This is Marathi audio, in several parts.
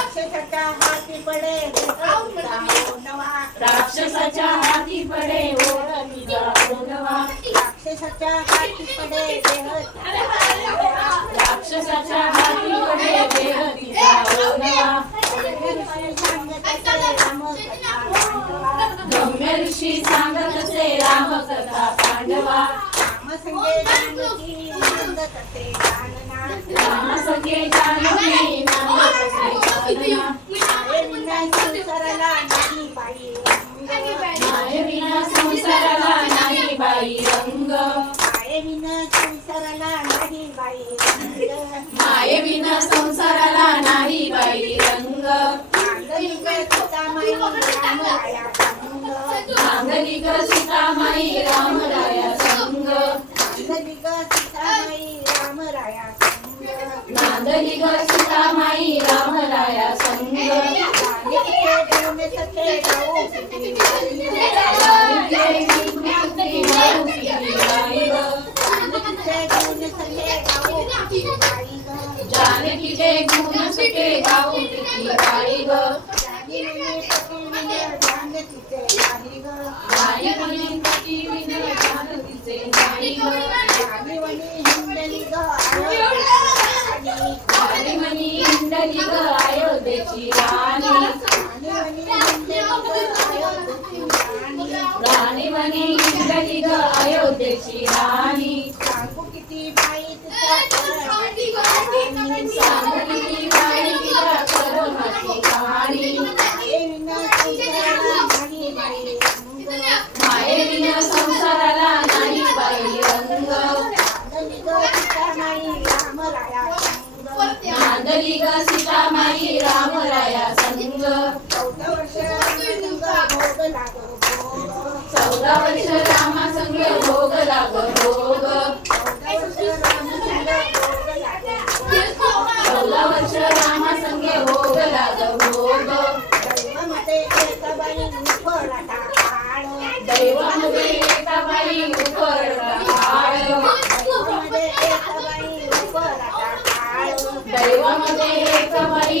राक्षसाच्या हाती पडे राक्षसाच्या हाती पडे राक्षसाच्या हाती पडे देह राक्षसाच्या हाती पडे देह ऋषी सांगत असे रामकथा पांडवा. रामसंगे जानकी असे जानना रामसखे जानकी. माये विना संसाराला नाही बाई रंग. मायविना संसाराला नाही बाई रंग माये विना संसाराला नाही बाई रंग. मायविना संसाराला नाही बाई रंग मांडलिक सीतामाई रामराया संग. मांगलिक सीतामाई रामराया संग सीतामाई संग. मांगलिक सीतामाई रामराया संग जानकीचे गुण सखे गाऊ किती गाई. जानकीचे गुण सखे गाऊ ग. जानकीचे गुण सुखे गाऊ किती गाई ग जानकीचे गाई ग. अयोध्येची राणी सांगू किती बाई तुझ्या कहाणी. सांगली बाई तिला करुणाची कहाणी मायेविना संसाराला नाही बाई रंग. मायेविना संसाराला नाही बाई चौदा वर्ष रामलिंग भोग लागो चौदा वर्ष रामा संग भोग लाग भोग चौदा वर्ष रामा संगे भोग लाग भोग दैवामध्ये एक बाई उफळला काळ. दैवामध्ये एका बाई उपरला काळ दैवामध्ये एक बाई उफळला काळ. दैवामध्ये एक बाई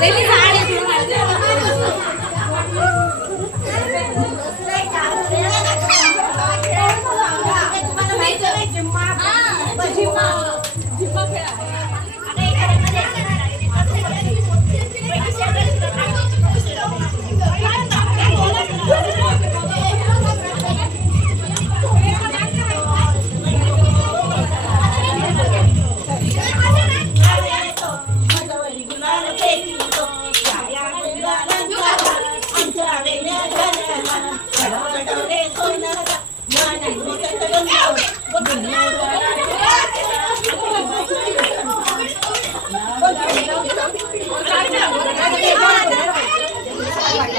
Ladies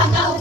I know.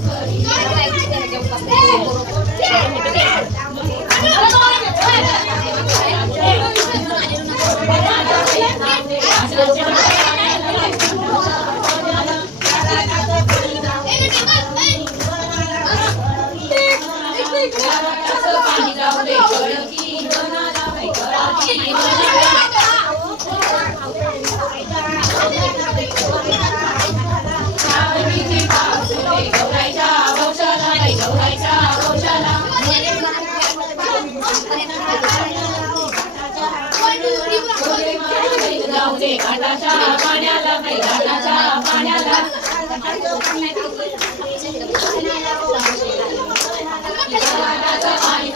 जाऊ दे घाटाच्या पाण्याला बाई घाटाच्या पाण्याला. घाटाचं पाणी